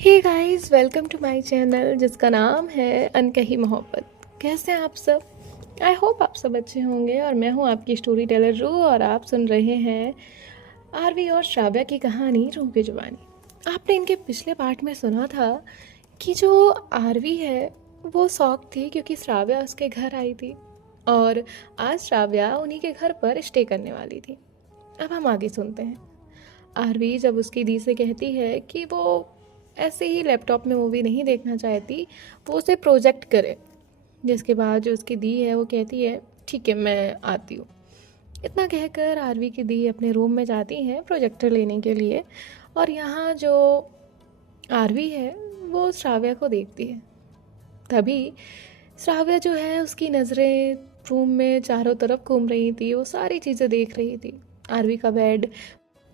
Hey guys, welcome to my channel जिसका नाम है अनकही मोहब्बत। कैसे हैं आप सब? आई होप आप सब अच्छे होंगे। और मैं हूं आपकी स्टोरी टेलर रू, और आप सुन रहे हैं आरवी और श्राव्या की कहानी रूह की जुबानी। आपने इनके पिछले पार्ट में सुना था कि जो आरवी है वो शौक थी क्योंकि श्राव्या उसके घर आई थी, और आज श्राव्या उन्हीं के घर पर स्टे करने वाली थी। अब हम आगे सुनते हैं। आरवी जब उसकी दी से कहती है कि वो ऐसे ही लैपटॉप में मूवी नहीं देखना चाहती, वो उसे प्रोजेक्ट करे, जिसके बाद जो उसकी दी है वो कहती है ठीक है मैं आती हूँ। इतना कहकर आरवी की दी अपने रूम में जाती हैं प्रोजेक्टर लेने के लिए। और यहाँ जो आरवी है वो श्राव्या को देखती है। तभी श्राव्या जो है उसकी नज़रें रूम में चारों तरफ घूम रही थी, वो सारी चीज़ें देख रही थी। आरवी का बेड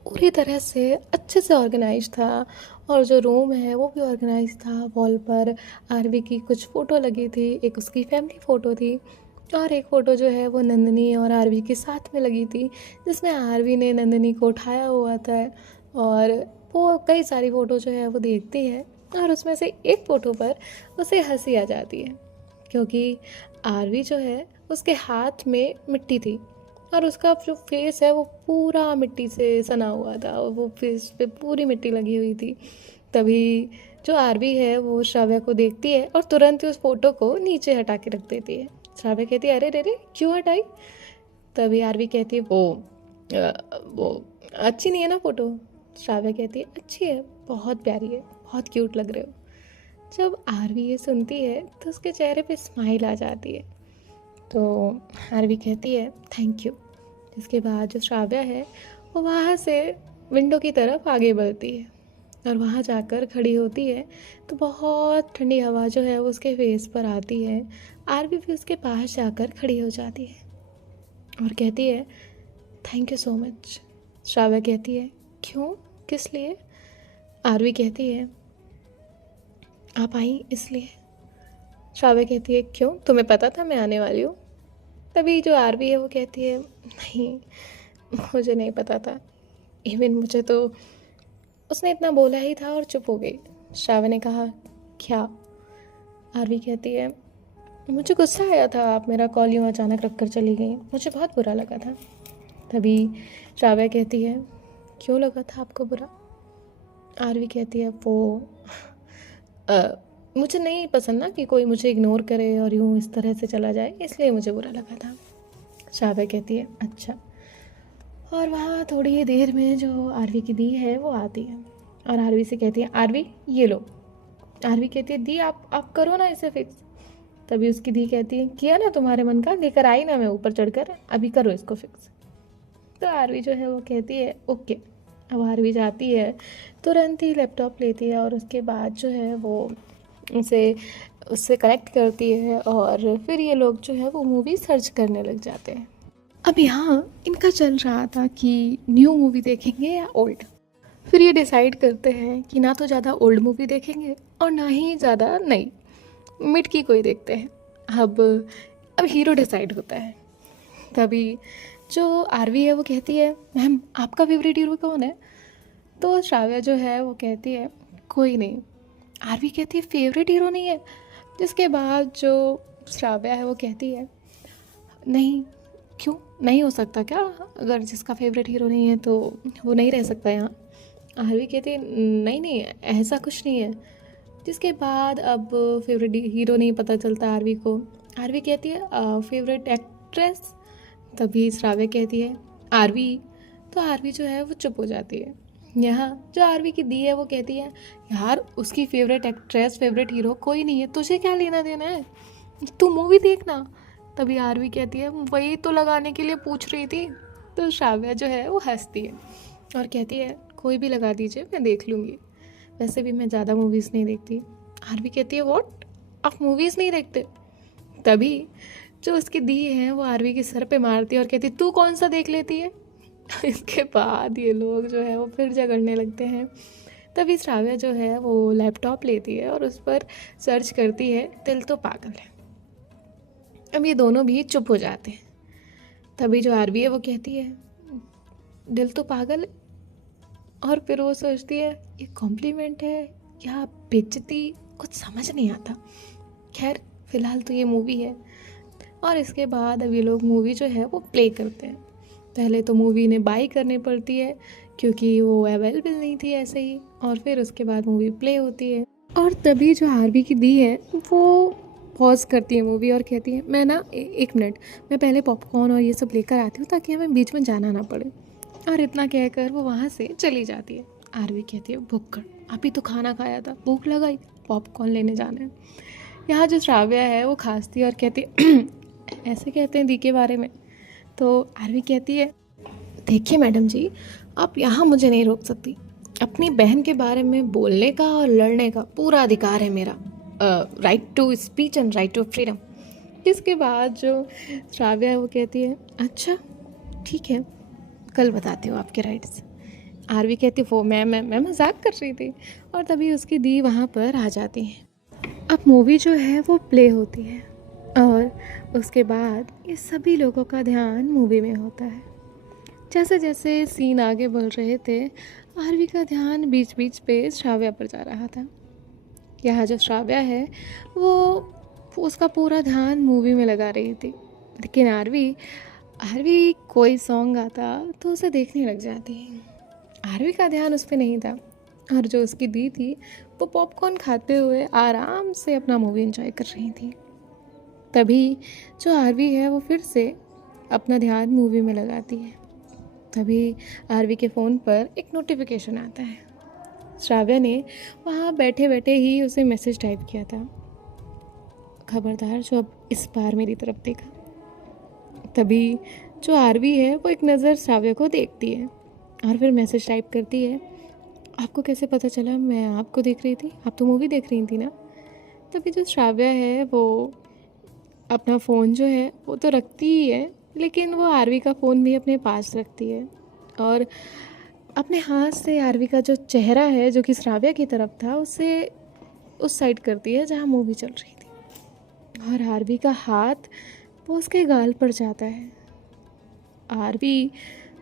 पूरी तरह से अच्छे से ऑर्गेनाइज था, और जो रूम है वो भी ऑर्गेनाइज था। वॉल पर आरवी की कुछ फ़ोटो लगी थी, एक उसकी फैमिली फ़ोटो थी, और एक फ़ोटो जो है वो नंदिनी और आरवी के साथ में लगी थी, जिसमें आरवी ने नंदिनी को उठाया हुआ था। और वो कई सारी फ़ोटो जो है वो देखती है, और उसमें से एक फ़ोटो पर उसे हंसी आ जाती है, क्योंकि आरवी जो है उसके हाथ में मिट्टी थी, और उसका जो फेस है वो पूरा मिट्टी से सना हुआ था, और वो फेस पे पूरी मिट्टी लगी हुई थी। तभी जो आरवी है वो श्राव्या को देखती है और तुरंत ही उस फोटो को नीचे हटा के रख देती है। श्राव्या कहती है अरे रे रे क्यों हटाई? तभी आरवी कहती है वो अच्छी नहीं है ना फोटो। श्राव्या कहती है अच्छी है, बहुत प्यारी है, बहुत क्यूट लग रहे हो। जब आरवी ये सुनती है तो उसके चेहरे पे स्माइल आ जाती है। तो आरवी कहती है थैंक यू। इसके बाद जो श्राव्या है वो वहाँ से विंडो की तरफ आगे बढ़ती है, और वहाँ जाकर खड़ी होती है तो बहुत ठंडी हवा जो है वो उसके फेस पर आती है। आरवी भी उसके पास जाकर खड़ी हो जाती है और कहती है thank you so much. Shravya कहती है क्यों, किस लिए? आरवी कहती है आप आई इसलिए। श्राव्या कहती है क्यों, तुम्हें पता था मैं आने वाली हूँ? तभी जो आरवी है वो कहती है नहीं, मुझे नहीं पता था। इवन मुझे तो उसने इतना बोला ही था और चुप हो गई। श्राव्या ने कहा क्या? आरवी कहती है मुझे गुस्सा आया था, आप मेरा कॉल यूँ अचानक रख कर चली गई, मुझे बहुत बुरा लगा था। तभी श्राव्या कहती है क्यों लगा था आपको बुरा? आरवी कहती है वो अ, मुझे नहीं पसंद ना कि कोई मुझे इग्नोर करे और यूँ इस तरह से चला जाए, इसलिए मुझे बुरा लगा था। श्राव्या कहती है अच्छा। और वहाँ थोड़ी ही देर में जो आरवी की दी है वो आती है, और आरवी से कहती है आरवी ये लो। आरवी कहती है दी आप करो ना इसे फिक्स। तभी उसकी दी कहती है किया ना तुम्हारे मन का, लेकर आई ना मैं ऊपर चढ़कर, अभी करो इसको फिक्स। तो आरवी जो है वो कहती है ओके। अब आरवी जाती है, तुरंत ही लैपटॉप लेती है, और उसके बाद जो है वो उसे उससे कनेक्ट करती है, और फिर ये लोग जो है वो मूवी सर्च करने लग जाते हैं। अब यहाँ इनका चल रहा था कि न्यू मूवी देखेंगे या ओल्ड। फिर ये डिसाइड करते हैं कि ना तो ज़्यादा ओल्ड मूवी देखेंगे और ना ही ज़्यादा नई, मिड की कोई देखते हैं। अब हीरो डिसाइड होता है। तभी जो आरवी है वो कहती है मैम आपका फेवरेट हीरो कौन है? तो श्राव्या जो है वो कहती है कोई नहीं। आरवी कहती है फेवरेट हीरो नहीं है? जिसके बाद जो श्राव्या है वो कहती है नहीं, क्यों नहीं हो सकता क्या? अगर जिसका फेवरेट हीरो नहीं है तो वो नहीं रह सकता यहाँ। आरवी कहती है नहीं नहीं ऐसा कुछ नहीं है। जिसके बाद अब फेवरेट हीरो नहीं पता चलता आरवी को। आरवी कहती है फेवरेट एक्ट्रेस। तभी श्राव्या कहती है आरवी। तो आरवी जो है वो चुप हो जाती है। यहाँ जो आरवी की दी है वो कहती है यार उसकी फेवरेट एक्ट्रेस फेवरेट हीरो कोई नहीं है, तुझे क्या लेना देना है, तू मूवी देखना। तभी आरवी कहती है वही तो लगाने के लिए पूछ रही थी। तो श्राव्या जो है वो हंसती है और कहती है कोई भी लगा दीजिए मैं देख लूँगी, वैसे भी मैं ज़्यादा मूवीज़ नहीं देखती। आरवी कहती है व्हाट, आप मूवीज़ नहीं देखते? तभी जो उसकी दी है वो आरवी के सर पे मारती है और कहती है तू कौन सा देख लेती है? इसके बाद ये लोग जो है वो फिर झगड़ने लगते हैं। तभी श्राव्या जो है वो लैपटॉप लेती है और उस पर सर्च करती है दिल तो पागल है। अब ये दोनों भी चुप हो जाते हैं। तभी जो आरवी है वो कहती है दिल तो पागल, और फिर वो सोचती है ये कॉम्प्लीमेंट है या बेइज्जती, कुछ समझ नहीं आता। खैर फ़िलहाल तो ये मूवी है और इसके बाद अब ये लोग मूवी जो है वो प्ले करते हैं। पहले तो मूवी इन्हें बाय करनी पड़ती है क्योंकि वो अवेलेबल नहीं थी ऐसे ही, और फिर उसके बाद मूवी प्ले होती है। और तभी जो आरवी की दी है वो पॉज करती है मूवी और कहती है मैं ना एक मिनट, मैं पहले पॉपकॉर्न और ये सब लेकर आती हूँ ताकि हमें बीच में जाना ना पड़े। और इतना कहकर वो वहाँ से चली जाती है। आरवी कहती है भुक्कड़, अभी तो खाना खाया था, भूख लगाई, पॉपकॉर्न लेने जाना है। यहाँ जो श्राव्या है वो खांसती है और कहती है ऐसे कहते हैं दी के बारे में। तो आरवी कहती है देखिए मैडम जी, आप यहाँ मुझे नहीं रोक सकती। अपनी बहन के बारे में बोलने का और लड़ने का पूरा अधिकार है मेरा, right to speech and right to freedom. इसके बाद जो श्राव्या है वो कहती है अच्छा ठीक है, कल बताती हूँ आपके राइट्स। आरवी कहती है वो मैं मजाक कर रही थी। और तभी उसकी दी वहाँ पर आ जाती है। अब मूवी जो है वो प्ले होती है और उसके बाद ये सभी लोगों का ध्यान मूवी में होता है। जैसे जैसे सीन आगे बढ़ रहे थे, आरवी का ध्यान बीच बीच पे श्राव्या पर जा रहा था। यहाँ जो श्राव्या है वो उसका पूरा ध्यान मूवी में लगा रही थी, लेकिन आरवी आरवी कोई सॉन्ग आता तो उसे देखने लग जाती। आरवी का ध्यान उस पर नहीं था और जो उसकी दी थी वो पॉपकॉर्न खाते हुए आराम से अपना मूवी एंजॉय कर रही थी। तभी जो आरवी है वो फिर से अपना ध्यान मूवी में लगाती है। तभी आरवी के फ़ोन पर एक नोटिफिकेशन आता है। श्राव्या ने वहाँ बैठे बैठे ही उसे मैसेज टाइप किया था, खबरदार जो अब इस बार मेरी तरफ देखा। तभी जो आरवी है वो एक नज़र श्राव्या को देखती है और फिर मैसेज टाइप करती है आपको कैसे पता चला मैं आपको देख रही थी, आप तो मूवी देख रही थी ना। तभी जो श्राव्या है वो अपना फ़ोन जो है वो तो रखती ही है, लेकिन वो आरवी का फ़ोन भी अपने पास रखती है और अपने हाथ से आरवी का जो चेहरा है जो कि श्राव्या की तरफ था उसे उस साइड करती है जहाँ मूवी चल रही थी। और आरवी का हाथ वो उसके गाल पर जाता है। आरवी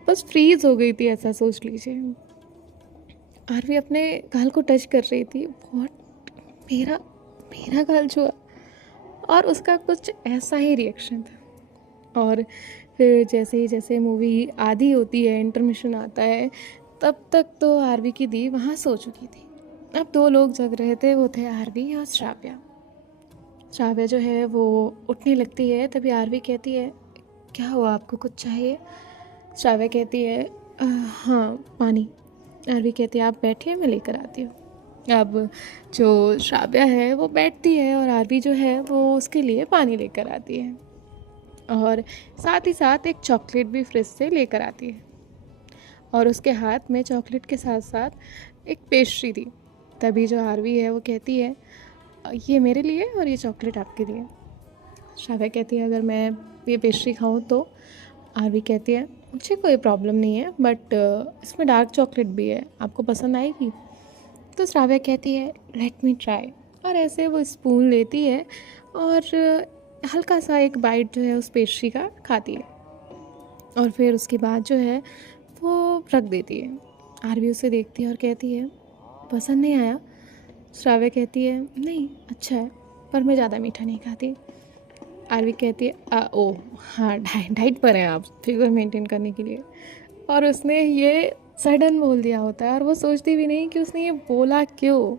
बस फ्रीज हो गई थी, ऐसा सोच लीजिए। आरवी अपने गाल को टच कर रही थी, व्हाट, मेरा मेरा गाल छुआ, और उसका कुछ ऐसा ही रिएक्शन था। और फिर जैसे मूवी आधी होती है, इंटरमिशन आता है, तब तक तो आरवी की दी वहाँ सो चुकी थी। अब दो लोग जग रहे थे, वो थे आरवी और श्राव्या। श्राव्या जो है वो उठने लगती है। तभी आरवी कहती है क्या हुआ, आपको कुछ चाहिए? श्राव्या कहती है हाँ पानी। आरवी कहती है आप बैठिए, मैं लेकर आती हूँ। अब जो श्राव्या है वो बैठती है और आरवी जो है वो उसके लिए पानी लेकर आती है और साथ ही साथ एक चॉकलेट भी फ्रिज से लेकर आती है और उसके हाथ में चॉकलेट के साथ साथ एक पेस्ट्री थी। तभी जो आरवी है वो कहती है ये मेरे लिए और ये चॉकलेट आपके लिए। श्राव्या कहती है अगर मैं ये पेस्ट्री खाऊं तो? आरवी कहती है मुझे कोई प्रॉब्लम नहीं है, बट इसमें डार्क चॉकलेट भी है, आपको पसंद आएगी? तो श्राव्या कहती है लेट मी ट्राई, और ऐसे वो स्पून लेती है और हल्का सा एक बाइट जो है उस पेस्ट्री का खाती है और फिर उसके बाद जो है वो रख देती है। आरवी उसे देखती है और कहती है पसंद नहीं आया? श्राव्या कहती है नहीं अच्छा है, पर मैं ज़्यादा मीठा नहीं खाती। आरवी कहती है ओ हाँ, डाइट पर हैं आप फिगर मेंटेन करने के लिए। और उसने ये सडन बोल दिया होता है और वो सोचती भी नहीं कि उसने ये बोला क्यों।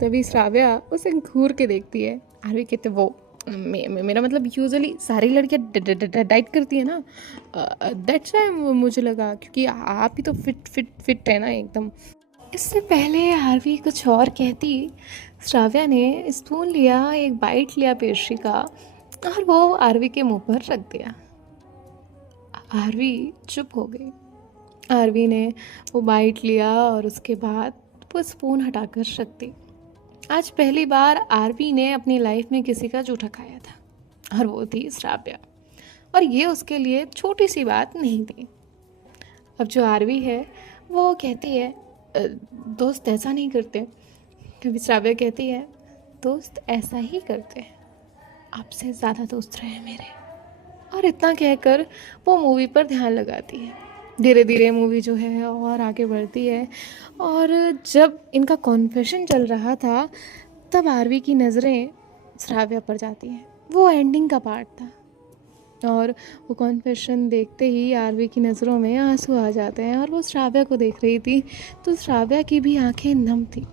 तभी श्राव्या उसे घूर के देखती है। आरवी कहते वो मेरा मतलब यूजुअली सारी लड़कियाँ डाइट करती है ना, दैट्स व्हाई मुझे लगा, क्योंकि आप ही तो फिट है ना एकदम। इससे पहले आरवी कुछ और कहती, श्राव्या ने स्पून लिया, एक बाइट लिया पेस्ट्री का और वो आरवी के मुंह पर रख दिया। आरवी चुप हो गई। आरवी ने वो बाइट लिया और उसके बाद वो स्पून हटाकर रख दी। आज पहली बार आरवी ने अपनी लाइफ में किसी का जूठा खाया था और वो थी श्राव्या, और ये उसके लिए छोटी सी बात नहीं थी। अब जो आरवी है वो कहती है दोस्त ऐसा नहीं करते। कभी श्राव्या कहती है दोस्त ऐसा ही करते हैं, आपसे ज़्यादा दोस्त रहे मेरे। और इतना कहकर वो मूवी पर ध्यान लगाती है। धीरे धीरे मूवी जो है और आगे बढ़ती है। और जब इनका कॉन्फेशन चल रहा था तब आरवी की नज़रें श्राव्या पर जाती हैं। वो एंडिंग का पार्ट था और वो कॉन्फेशन देखते ही आरवी की नज़रों में आंसू आ जाते हैं और वो श्राव्या को देख रही थी तो श्राव्या की भी आंखें नम थी।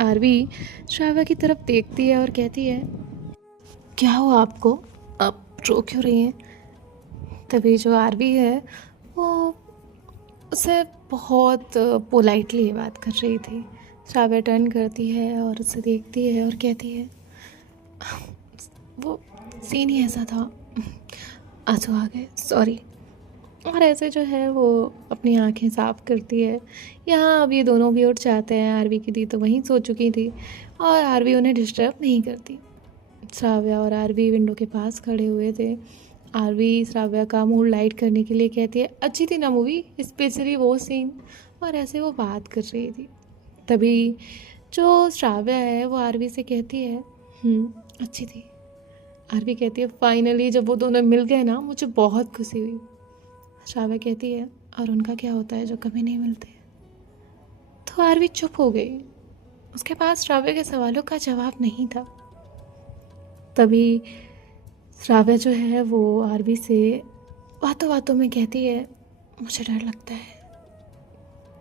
आरवी श्राव्या की तरफ देखती है और कहती है, क्या हुआ आपको, आप रो क्यों रही हैं? तभी जो आरवी है वो उसे बहुत पोलाइटली ये बात कर रही थी। श्राव्या टर्न करती है और उसे देखती है और कहती है, वो सीन ही ऐसा था, आंसू आ गए, सॉरी। और ऐसे जो है वो अपनी आंखें साफ़ करती है। यहाँ अब ये दोनों भी उठ जाते हैं। आरवी की दी तो वहीं सो चुकी थी और आरवी उन्हें डिस्टर्ब नहीं करती। श्राव्या और आरवी विंडो के पास खड़े हुए थे। आरवी श्राव्या का मूड लाइट करने के लिए कहती है, अच्छी थी ना मूवी, स्पेशली वो सीन। और ऐसे वो बात कर रही थी। तभी जो श्राव्या है वो आरवी से कहती है, अच्छी थी। आरवी कहती है, फाइनली जब वो दोनों मिल गए ना मुझे बहुत खुशी हुई। श्राव्या कहती है, और उनका क्या होता है जो कभी नहीं मिलते? तो आरवी चुप हो गई। उसके पास श्राव्या के सवालों का जवाब नहीं था। तभी श्राव्या जो है वो आरवी से बातों बातों में कहती है, मुझे डर लगता है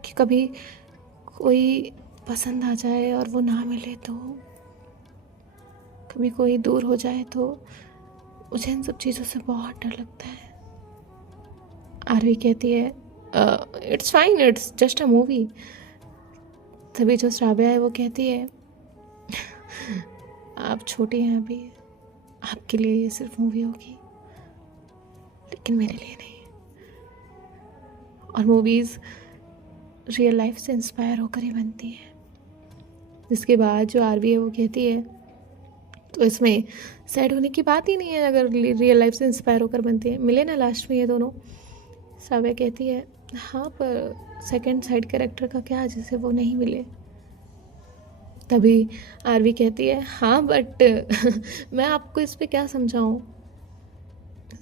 कि कभी कोई पसंद आ जाए और वो ना मिले तो, कभी कोई दूर हो जाए तो, मुझे इन सब चीज़ों से बहुत डर लगता है। आरवी कहती है, it's fine, it's just a movie. तभी जो श्राव्या है वो कहती है, आप छोटी हैं अभी, आपके लिए ये सिर्फ मूवी होगी लेकिन मेरे लिए नहीं। और मूवीज़ रियल लाइफ से इंस्पायर होकर ही बनती हैं। जिसके बाद जो आरवी है वो कहती है, तो इसमें सैड होने की बात ही नहीं है अगर रियल लाइफ से इंस्पायर होकर बनती है। मिले ना लास्ट में ये दोनों? श्राव्या कहती है, हाँ पर सेकंड साइड कैरेक्टर का क्या जिसे वो नहीं मिले? तभी आरवी कहती है, हाँ बट मैं आपको इस पे क्या समझाऊँ?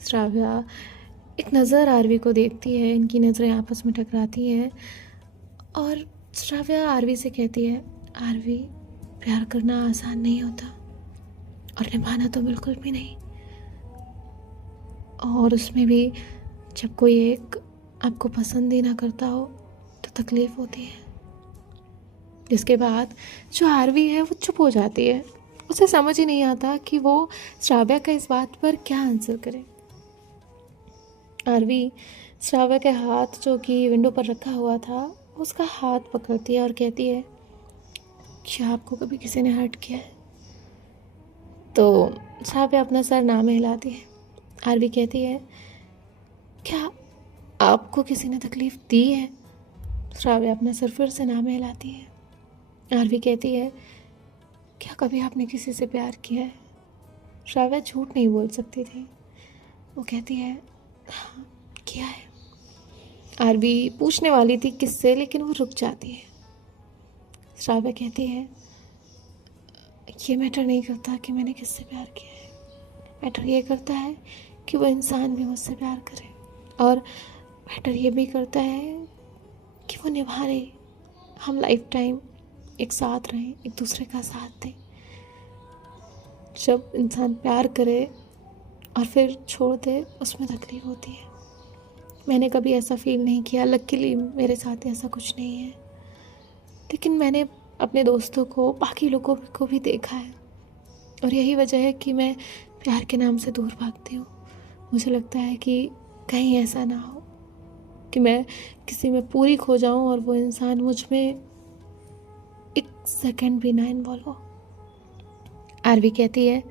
श्राव्या एक नज़र आरवी को देखती है, इनकी नज़रें आपस में टकराती हैं और श्राव्या आरवी से कहती है, आरवी प्यार करना आसान नहीं होता और निभाना तो बिल्कुल भी नहीं। और उसमें भी जब कोई एक आपको पसंद ही ना करता हो तो तकलीफ़ होती है। जिसके बाद जो आरवी है वो चुप हो जाती है। उसे समझ ही नहीं आता कि वो श्राव्या का इस बात पर क्या आंसर करे। आरवी श्राव्या के हाथ जो कि विंडो पर रखा हुआ था उसका हाथ पकड़ती है और कहती है, क्या आपको कभी किसी ने हर्ट किया है? तो श्राव्या अपना सर ना में हिलाती है। आरवी कहती है, क्या आपको किसी ने तकलीफ़ दी है? श्राव्या अपना सर फिर से ना में हिलाती है। आरवी कहती है, क्या कभी आपने किसी से प्यार किया है? श्राव्या झूठ नहीं बोल सकती थी। वो कहती है, हाँ किया है। आरवी पूछने वाली थी किससे, लेकिन वो रुक जाती है। श्राव्या कहती है, ये मैटर नहीं करता कि मैंने किससे प्यार किया है, मैटर ये करता है कि वो इंसान भी मुझसे प्यार करे, और मैटर ये भी करता है कि वो निभा रहे, हम लाइफ टाइम एक साथ रहें, एक दूसरे का साथ दें। जब इंसान प्यार करे और फिर छोड़ दे उसमें तकलीफ होती है। मैंने कभी ऐसा फील नहीं किया, लकीली मेरे साथ ऐसा कुछ नहीं है, लेकिन मैंने अपने दोस्तों को, बाकी लोगों को भी देखा है और यही वजह है कि मैं प्यार के नाम से दूर भागती हूँ। मुझे लगता है कि कहीं ऐसा ना हो कि मैं किसी में पूरी खो जाऊँ और वो इंसान मुझ में एक सेकंड भी ना इन्वॉल्व हो। आरवी कहती है,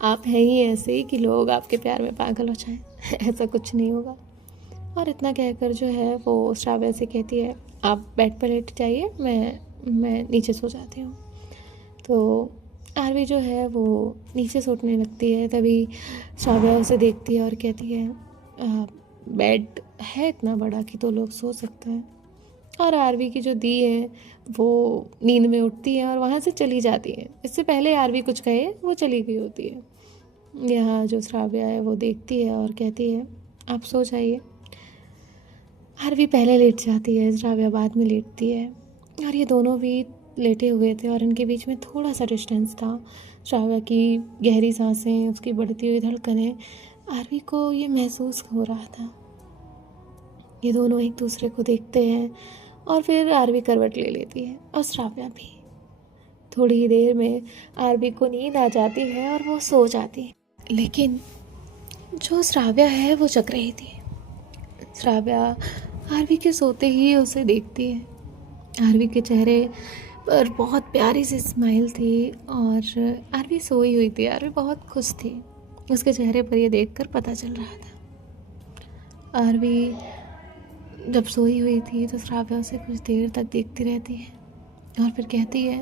आप हैं ही ऐसे ही कि लोग आपके प्यार में पागल हो जाएं। ऐसा कुछ नहीं होगा। और इतना कहकर जो है वो श्राव्या से कहती है, आप बेड पर लेट जाइए, मैं नीचे सो जाती हूँ। तो आरवी जो है वो नीचे सोने लगती है। तभी श्राव्या उसे देखती है और कहती है, बेड है इतना बड़ा कि तो लोग सो सकते हैं। और आरवी की जो दी है वो नींद में उठती है और वहाँ से चली जाती है। इससे पहले आरवी कुछ कहे वो चली गई होती है। यहाँ जो श्राव्या है वो देखती है और कहती है, आप सो जाइए। आरवी पहले लेट जाती है, श्राव्या बाद में लेटती है और ये दोनों भी लेटे हुए थे और इनके बीच में थोड़ा सा डिस्टेंस था। श्राव्या की गहरी सांसें, उसकी बढ़ती हुई धड़कनें, आरवी को ये महसूस हो रहा था। ये दोनों एक दूसरे को देखते हैं और फिर आरवी करवट ले लेती है और श्राव्या भी। थोड़ी ही देर में आरवी को नींद आ जाती है और वो सो जाती है, लेकिन जो श्राव्या है वो जग रही थी। श्राव्या आरवी के सोते ही उसे देखती है। आरवी के चेहरे पर बहुत प्यारी सी स्माइल थी और आरवी सोई हुई थी। आरवी बहुत खुश थी, उसके चेहरे पर ये देखकर पता चल रहा था। आरवी जब सोई हुई थी तो श्राव्या उसे कुछ देर तक देखती रहती है और फिर कहती है,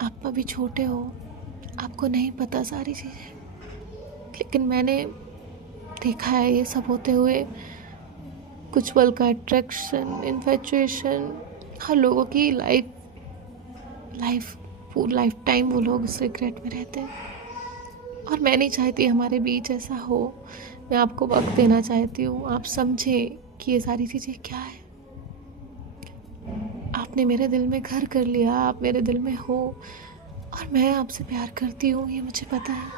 आप अभी छोटे हो, आपको नहीं पता सारी चीज़ें, लेकिन मैंने देखा है ये सब होते हुए। कुछ पल का अट्रैक्शन, इन्फैचुएशन, हर लोगों की लाइफ टाइम वो लोग उस रिग्रेट में रहते हैं और मैं नहीं चाहती हमारे बीच ऐसा हो। मैं आपको वक्त देना चाहती हूँ, आप समझें कि ये सारी चीज़ें क्या है। आपने मेरे दिल में घर कर लिया, आप मेरे दिल में हो और मैं आपसे प्यार करती हूँ, ये मुझे पता है,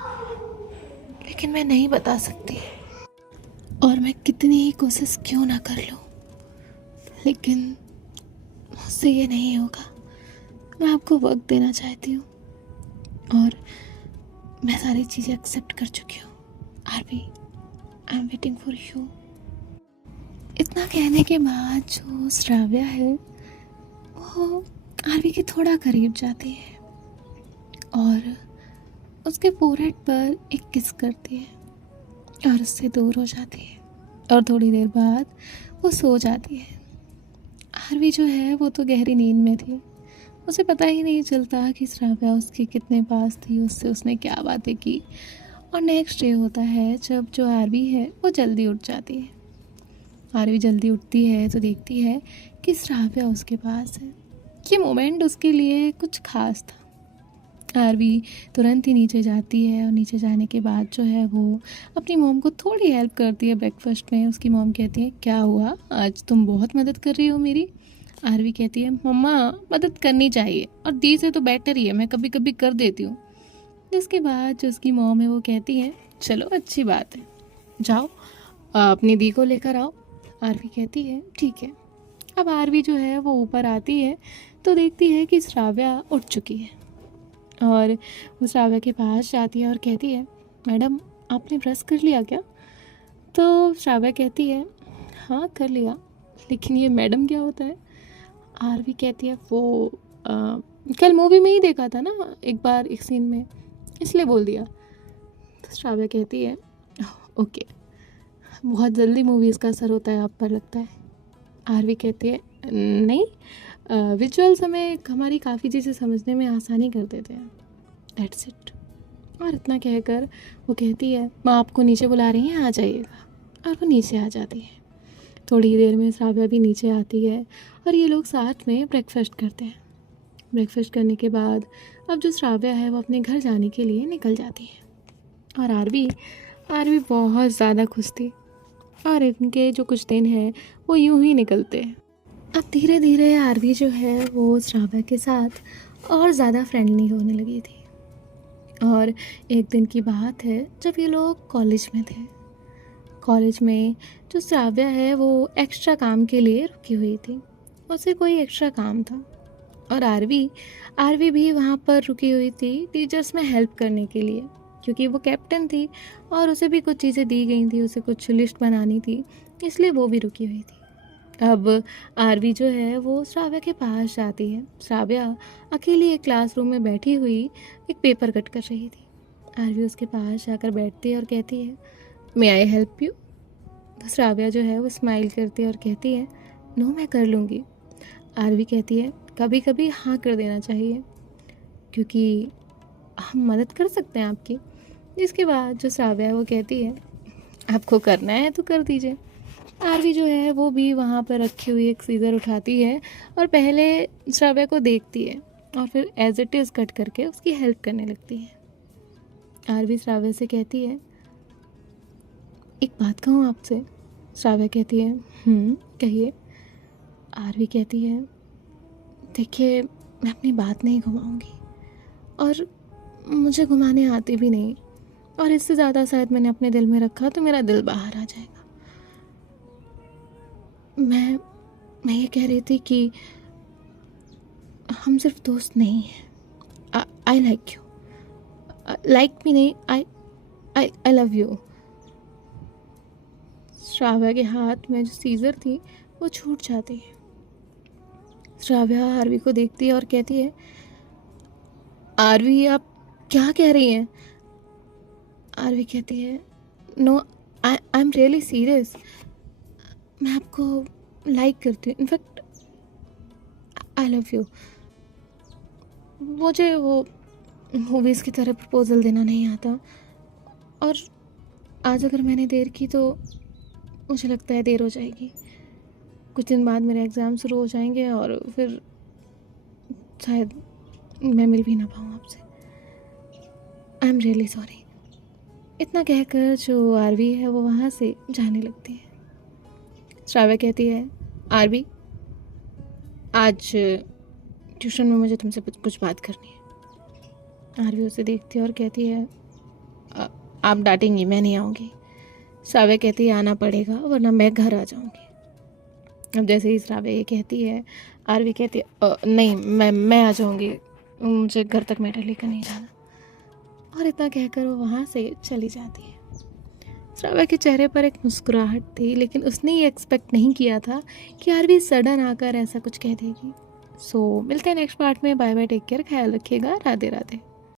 लेकिन मैं नहीं बता सकती। और मैं कितनी ही कोशिश क्यों ना कर लूँ, लेकिन मुझसे ये नहीं होगा। मैं आपको वक्त देना चाहती हूँ और मैं सारी चीज़ें एक्सेप्ट कर चुकी हूँ। Aarvi, I am waiting for you. इतना कहने के बाद जो श्राव्या है वो आरवी के थोड़ा करीब जाती है और उसके फोरहेड पर एक किस करती है और उससे दूर हो जाती है और थोड़ी देर बाद वो सो जाती है। आरवी जो है वो तो गहरी नींद में थी, उसे पता ही नहीं चलता कि श्राव्या उसके कितने पास थी, उससे उसने क्या बातें की। और नेक्स्ट डे होता है जब जो आरवी है वो जल्दी उठ जाती है। आरवी जल्दी उठती है तो देखती है कि श्राव्या उसके पास है। ये मोमेंट उसके लिए कुछ खास था। आरवी तुरंत ही नीचे जाती है और नीचे जाने के बाद जो है वो अपनी मॉम को थोड़ी हेल्प करती है ब्रेकफास्ट में। उसकी मॉम कहती है, क्या हुआ, आज तुम बहुत मदद कर रही हो मेरी। आरवी कहती है, मम्मा मदद करनी चाहिए और दी से तो बेटर ही है, मैं कभी कभी कर देती हूँ। जिसके बाद जो उसकी मॉम है वो कहती है, चलो अच्छी बात है, जाओ अपनी दी को लेकर आओ। आरवी कहती है, ठीक है। अब आरवी जो है वो ऊपर आती है तो देखती है कि श्राव्या उठ चुकी है और वो श्राव्या के पास जाती है और कहती है, मैडम आपने ब्रश कर लिया क्या। तो श्राव्या कहती है, हाँ कर लिया, लेकिन ये मैडम क्या होता है। आरवी कहती है, वो कल मूवी में ही देखा था ना एक बार एक सीन में, इसलिए बोल दिया। तो श्राव्या कहती है, ओके, बहुत जल्दी मूवीज़ का असर होता है आप पर लगता है। आरवी कहती है, नहीं, विजुअल्स हमें हमारी काफ़ी चीज़ें समझने में आसानी कर देते हैं, दैट्स इट। और इतना कहकर वो कहती है, माँ आपको नीचे बुला रही हैं, आ जाइएगा। और वो नीचे आ जाती है। थोड़ी देर में श्राव्या भी नीचे आती है और ये लोग साथ में ब्रेकफास्ट करते हैं। ब्रेकफास्ट करने के बाद अब जो श्राव्या है वो अपने घर जाने के लिए निकल जाती है और आरवी बहुत ज़्यादा खुश थी और इनके जो कुछ दिन हैं वो यूं ही निकलते हैं। अब धीरे धीरे आरवी जो है वो श्राव्या के साथ और ज़्यादा फ्रेंडली होने लगी थी। और एक दिन की बात है जब ये लोग कॉलेज में थे। कॉलेज में जो श्राव्या है वो एक्स्ट्रा काम के लिए रुकी हुई थी, उसे कोई एक्स्ट्रा काम था और आरवी भी वहाँ पर रुकी हुई थी टीचर्स में हेल्प करने के लिए, क्योंकि वो कैप्टन थी और उसे भी कुछ चीज़ें दी गई थी, उसे कुछ लिस्ट बनानी थी, इसलिए वो भी रुकी हुई थी। अब आरवी जो है वो श्राव्या के पास जाती है। श्राव्या अकेली एक क्लासरूम में बैठी हुई एक पेपर कट कर रही थी। आरवी उसके पास जाकर बैठती है और कहती है, मे आई हेल्प यू। तो श्राव्या जो है वो स्माइल करती है और कहती है, नो मैं कर लूँगी। आरवी कहती है, कभी कभी हाँ कर देना चाहिए, क्योंकि हम मदद कर सकते हैं आपकी। इसके बाद जो श्राव्या है वो कहती है, आपको करना है तो कर दीजिए। आरवी जो है वो भी वहाँ पर रखी हुई एक सीज़र उठाती है और पहले श्राव्या को देखती है और फिर एज इट इज़ कट करके उसकी हेल्प करने लगती है। आरवी श्राव्या से कहती है, एक बात कहूँ आपसे। श्राव्या कहती है कहिए। आरवी कहती है देखिए मैं अपनी बात नहीं घुमाऊंगी और मुझे घुमाने आती भी नहीं, और इससे ज़्यादा शायद मैंने अपने दिल में रखा तो मेरा दिल बाहर आ जाएगा। मैं ये कह रही थी कि हम सिर्फ दोस्त नहीं हैं। I like you, like me नहीं, आई लव यू। श्राव्या के हाथ में जो सीजर थी वो छूट जाती है। श्राव्या आरवी को देखती है और कहती है आरवी आप क्या कह रही हैं? आरवी कहती है no, I am really serious, मैं आपको लाइक करती हूँ, इनफैक्ट आई लव यू। मुझे वो मूवीज़ की तरह प्रपोज़ल देना नहीं आता, और आज अगर मैंने देर की तो मुझे लगता है देर हो जाएगी। कुछ दिन बाद मेरे एग्ज़ाम शुरू हो जाएंगे और फिर शायद मैं मिल भी ना पाऊँ आपसे। आई एम रियली सॉरी। इतना कहकर जो आरवी है वो वहाँ से जाने लगती है। श्राव्या कहती है आरवी आज ट्यूशन में मुझे तुमसे कुछ बात करनी है। आरवी उसे देखती है और कहती है आप डांटेंगी, मैं नहीं आऊँगी। श्राव्या कहती है आना पड़ेगा वरना मैं घर आ जाऊँगी। अब जैसे ही श्राव्या ये कहती है आरवी कहती है नहीं मैं आ जाऊँगी, मुझे घर तक मैटर लेकर नहीं जाना। और इतना कहकर वो वहाँ से चली जाती है। श्राव्या के चेहरे पर एक मुस्कुराहट थी, लेकिन उसने ये एक्सपेक्ट नहीं किया था कि आरवी सडन आकर ऐसा कुछ कह देगी। सो मिलते हैं नेक्स्ट पार्ट में। बाय बाय, टेक केयर, ख्याल रखिएगा, राधे राधे।